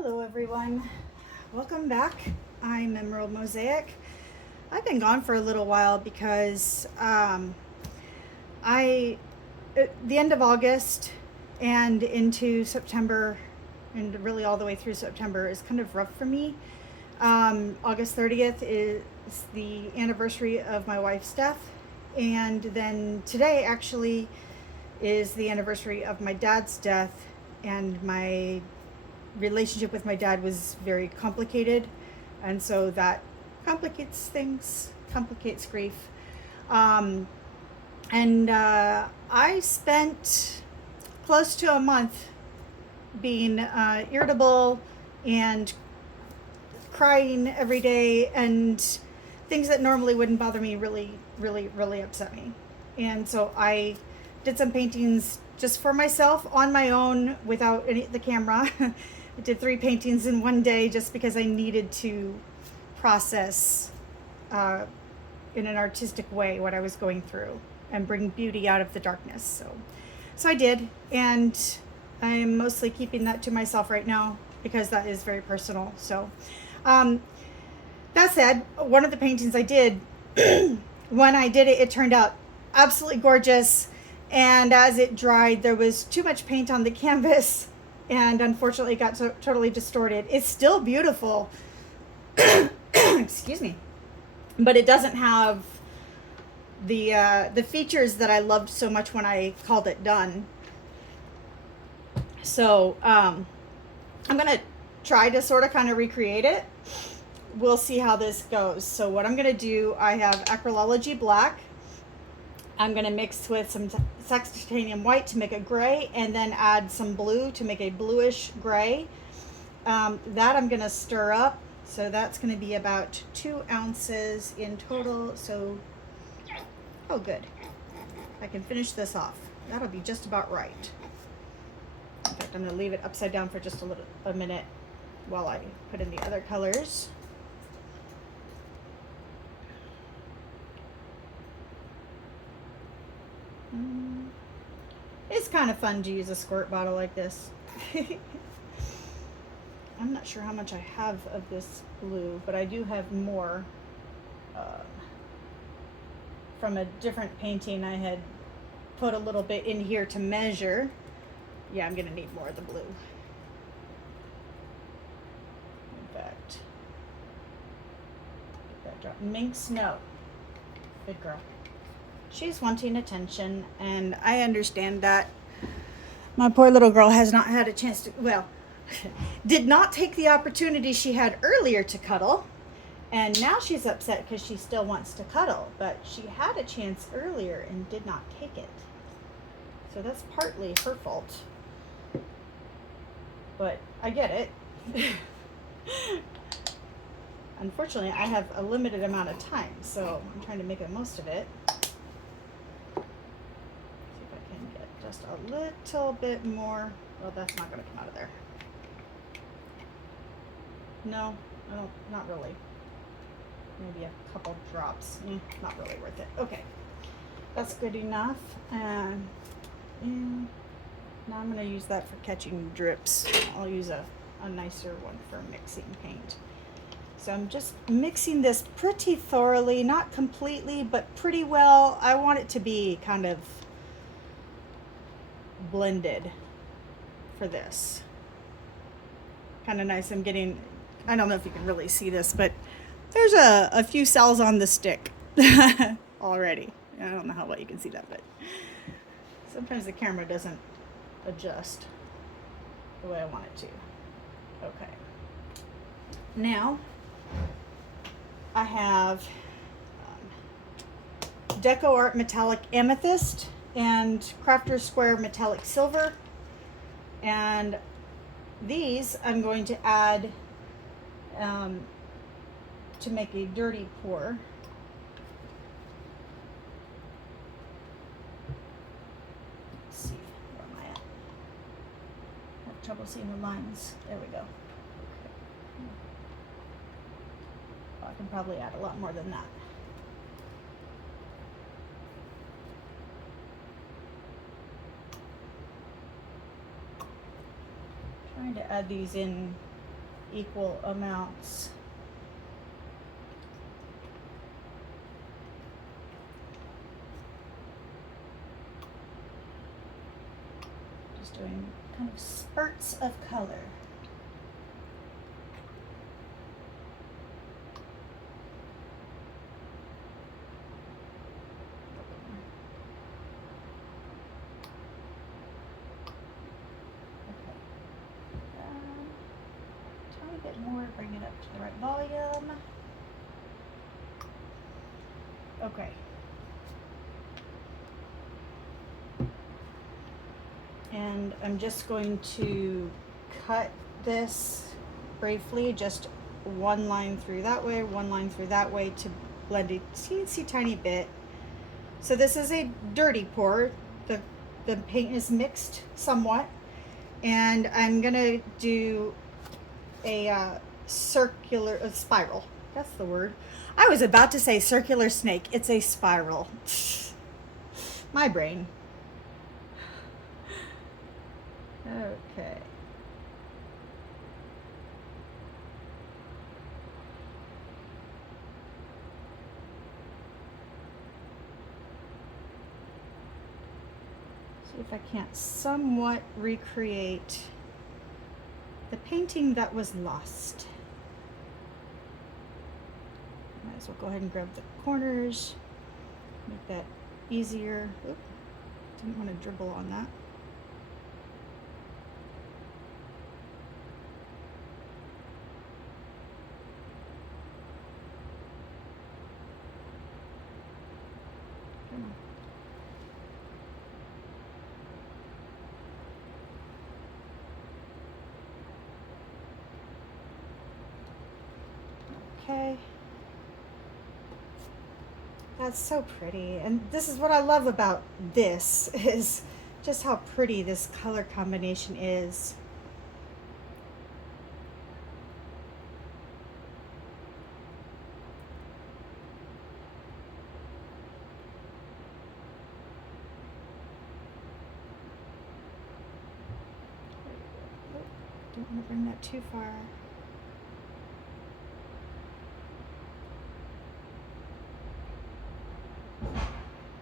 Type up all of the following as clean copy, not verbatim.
Hello everyone, welcome back. I'm Emerald Mosaic. I've been gone for a little while because at the end of August and into September, and really all the way through September, is kind of rough for me. August 30th is the anniversary of my wife's death, and then today actually is the anniversary of my dad's death, and my relationship with my dad was very complicated, and so that complicates things, complicates grief. I spent close to a month being irritable and crying every day, and things that normally wouldn't bother me really upset me. And so I did some paintings just for myself on my own without the camera. I did 3 paintings in one day just because I needed to process in an artistic way what I was going through and bring beauty out of the darkness. So I did, and I'm mostly keeping that to myself right now because that is very personal. So that said, one of the paintings I did, when I did it, it turned out absolutely gorgeous. And as it dried, there was too much paint on the canvas, and unfortunately it got totally distorted. It's still beautiful, excuse me, but it doesn't have the features that I loved so much when I called it done. So I'm gonna try to sort of kind of recreate it. We'll see how this goes. So what I'm gonna do, I have Acrylology Black. I'm going to mix with some Sax Titanium White to make a gray, and then add some blue to make a bluish gray. That I'm going to stir up. So that's going to be about 2 ounces in total. So, oh good. I can finish this off. That'll be just about right. In fact, I'm going to leave it upside down for just a minute while I put in the other colors. It's kind of fun to use a squirt bottle like this. I'm not sure how much I have of this blue, but I do have more from a different painting. I had put a little bit in here to measure. Yeah, I'm gonna need more of the blue. In fact, get that drop. Mink Snow, good girl. She's wanting attention, and I understand that. My poor little girl has not had a chance to, well, did not take the opportunity she had earlier to cuddle, and now she's upset because she still wants to cuddle, but she had a chance earlier and did not take it. So that's partly her fault, but I get it. Unfortunately, I have a limited amount of time, so I'm trying to make the most of it. Just a little bit more. Well, that's not going to come out of there. No, I don't, not really. Maybe a couple drops. Not really worth it. Okay, that's good enough. And now I'm going to use that for catching drips. I'll use a nicer one for mixing paint. So I'm just mixing this pretty thoroughly, not completely, but pretty well. I want it to be kind of blended for this. Kind of nice. I'm getting, I don't know if you can really see this, but there's a few cells on the stick already. I don't know how well you can see that, but sometimes the camera doesn't adjust the way I want it to. Okay. Now I have DecoArt Metallic Amethyst and Crafter's Square Metallic Silver, and these I'm going to add to make a dirty pour. Let's see, where am I at? I have trouble seeing the lines. There we go. Okay. I can probably add a lot more than that. Trying to add these in equal amounts. Just doing kind of spurts of color. More, bring it up to the right volume. Okay. And I'm just going to cut this briefly, just one line through that way, one line through that way to blend a teensy tiny bit. So this is a dirty pour. The paint is mixed somewhat, and I'm gonna do a spiral. That's the word. I was about to say circular snake. It's a spiral. My brain. Okay. See if I can't somewhat recreate the painting that was lost. Might as well go ahead and grab the corners, make that easier. Oop, didn't want to dribble on that. Come on. Okay. That's so pretty. And this is what I love about this, is just how pretty this color combination is. Don't want to bring that too far.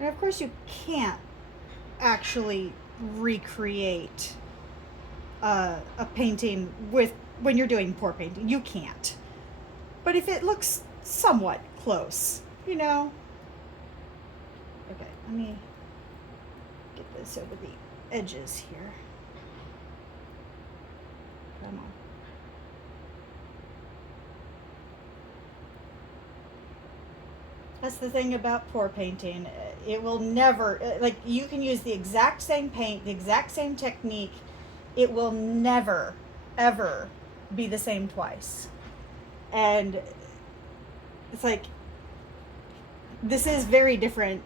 And of course you can't actually recreate a painting when you're doing pour painting. You can't. But if it looks somewhat close, you know. Okay, let me get this over the edges here. Come on. That's the thing about pour painting. It will never, like, you can use the exact same paint, the exact same technique. It will never, ever be the same twice. And it's like, this is very different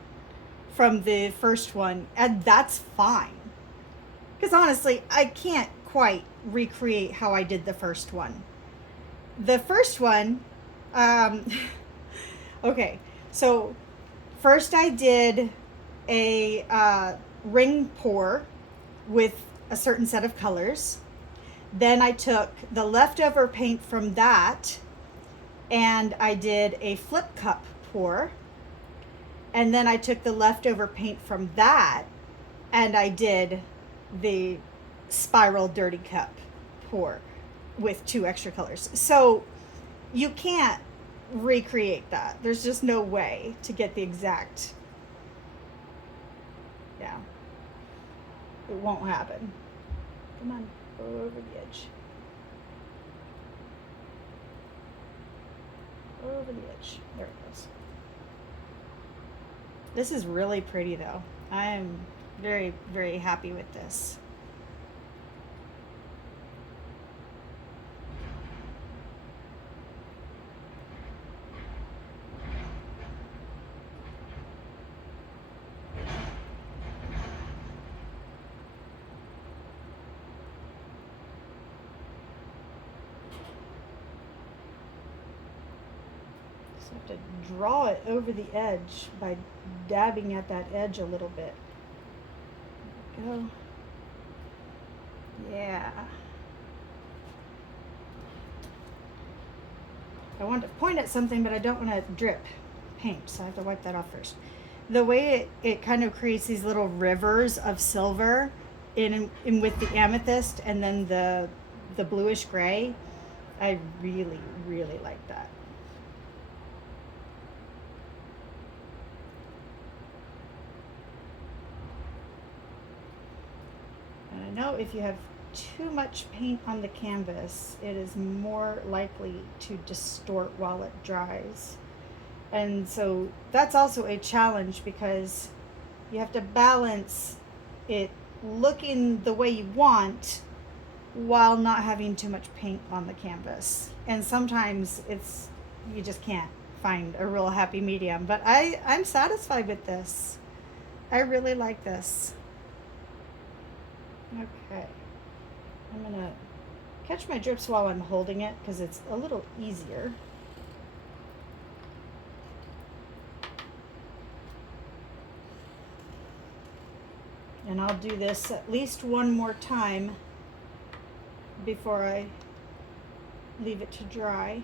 from the first one, and that's fine. Because honestly, I can't quite recreate how I did the first one. The first one, okay. So first I did a ring pour with a certain set of colors. Then I took the leftover paint from that and I did a flip cup pour. And then I took the leftover paint from that and I did the spiral dirty cup pour with 2 extra colors. So you can't recreate that. There's just no way to get the exact, yeah, it won't happen. Come on, go over the edge. Over the edge. There it goes. This is really pretty though. I'm very, very happy with this. Have to draw it over the edge by dabbing at that edge a little bit. There we go. Yeah. I want to point at something, but I don't want to drip paint, so I have to wipe that off first. The way it kind of creates these little rivers of silver in with the amethyst and then the bluish gray, I really, really like that. And I know if you have too much paint on the canvas, it is more likely to distort while it dries. And so that's also a challenge because you have to balance it looking the way you want while not having too much paint on the canvas. And sometimes you just can't find a real happy medium. But I'm satisfied with this. I really like this. Okay. I'm going to catch my drips while I'm holding it because it's a little easier. And I'll do this at least one more time before I leave it to dry.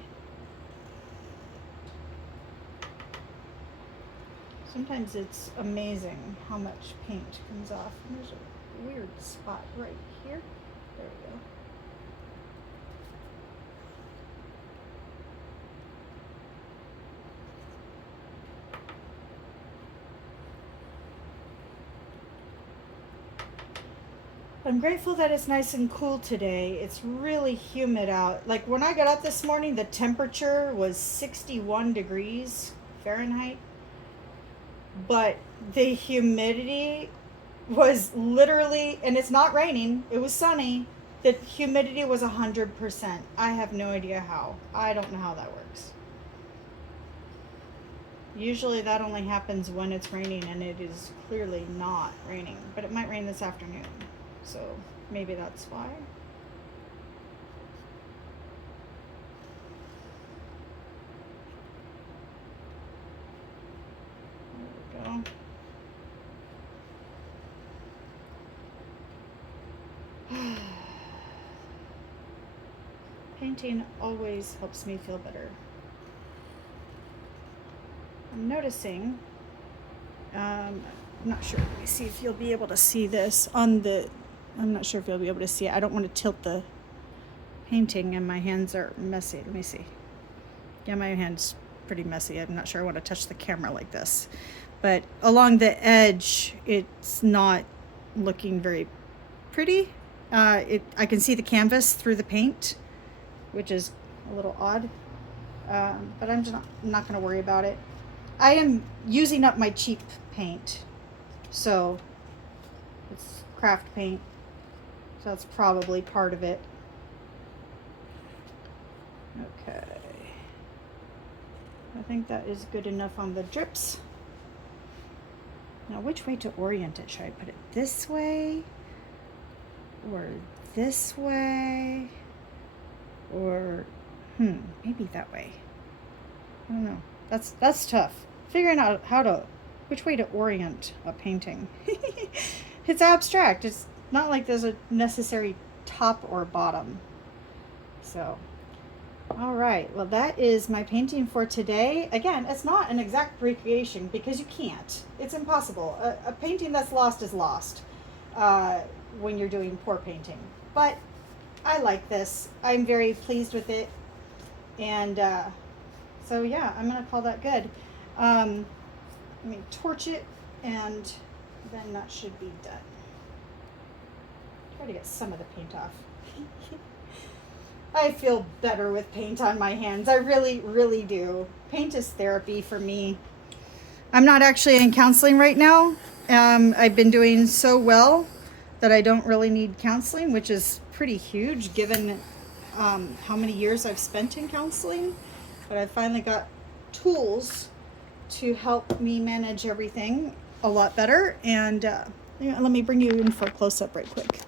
Sometimes it's amazing how much paint comes off. And there's a weird spot right here. There we go. I'm grateful that it's nice and cool today. It's really humid out. Like when I got up this morning, the temperature was 61 degrees Fahrenheit. But the humidity was literally, and it's not raining, it was sunny. The humidity was 100%. I have no idea how. I don't know how that works. Usually that only happens when it's raining, and it is clearly not raining. But it might rain this afternoon. So maybe that's why. There we go. Painting always helps me feel better. I'm noticing, I'm not sure, let me see if you'll be able to see this on the, I'm not sure if you'll be able to see it. I don't want to tilt the painting and my hands are messy. Let me see. Yeah, my hand's pretty messy. I'm not sure I want to touch the camera like this. But along the edge, it's not looking very pretty. I can see the canvas through the paint, which is a little odd. But I'm just not going to worry about it. I am using up my cheap paint. So it's craft paint. So that's probably part of it. Okay. I think that is good enough on the drips. Now, which way to orient it? Should I put it this way? Or this way? Or, maybe that way. I don't know. That's tough. Figuring out which way to orient a painting. It's abstract. It's not like there's a necessary top or bottom. So, all right. Well, that is my painting for today. Again, it's not an exact recreation because you can't. It's impossible. A painting that's lost is lost when you're doing pour painting. But I like this. I'm very pleased with it. And so, yeah, I'm going to call that good. Let me torch it, and then that should be done. Try to get some of the paint off. I feel better with paint on my hands. I really, really do. Paint is therapy for me. I'm not actually in counseling right now. I've been doing so well that I don't really need counseling, which is pretty huge given how many years I've spent in counseling. But I finally got tools to help me manage everything a lot better. And let me bring you in for a close-up right quick,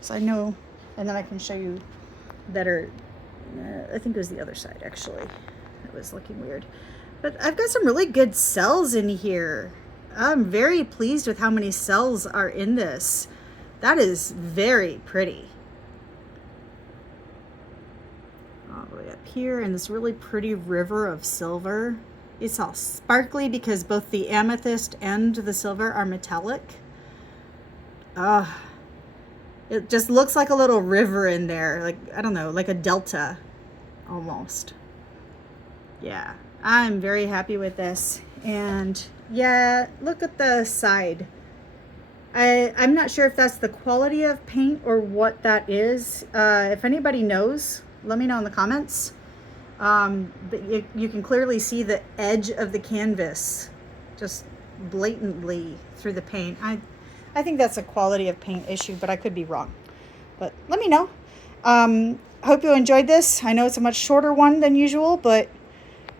so I know, and then I can show you better. I think it was the other side, actually. It was looking weird. But I've got some really good cells in here. I'm very pleased with how many cells are in this. That is very pretty. all the way up here, and this really pretty river of silver. It's all sparkly because both the amethyst and the silver are metallic. It just looks like a little river in there, like, I don't know, like a delta almost. Yeah, I'm very happy with this. And yeah, look at the side. I'm not sure if that's the quality of paint or what that is. If anybody knows, let me know in the comments. But you can clearly see the edge of the canvas just blatantly through the paint. I think that's a quality of paint issue, but I could be wrong. But let me know. Hope you enjoyed this. I know it's a much shorter one than usual, but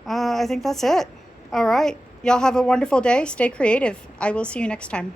I think that's it. All right. Y'all have a wonderful day. Stay creative. I will see you next time.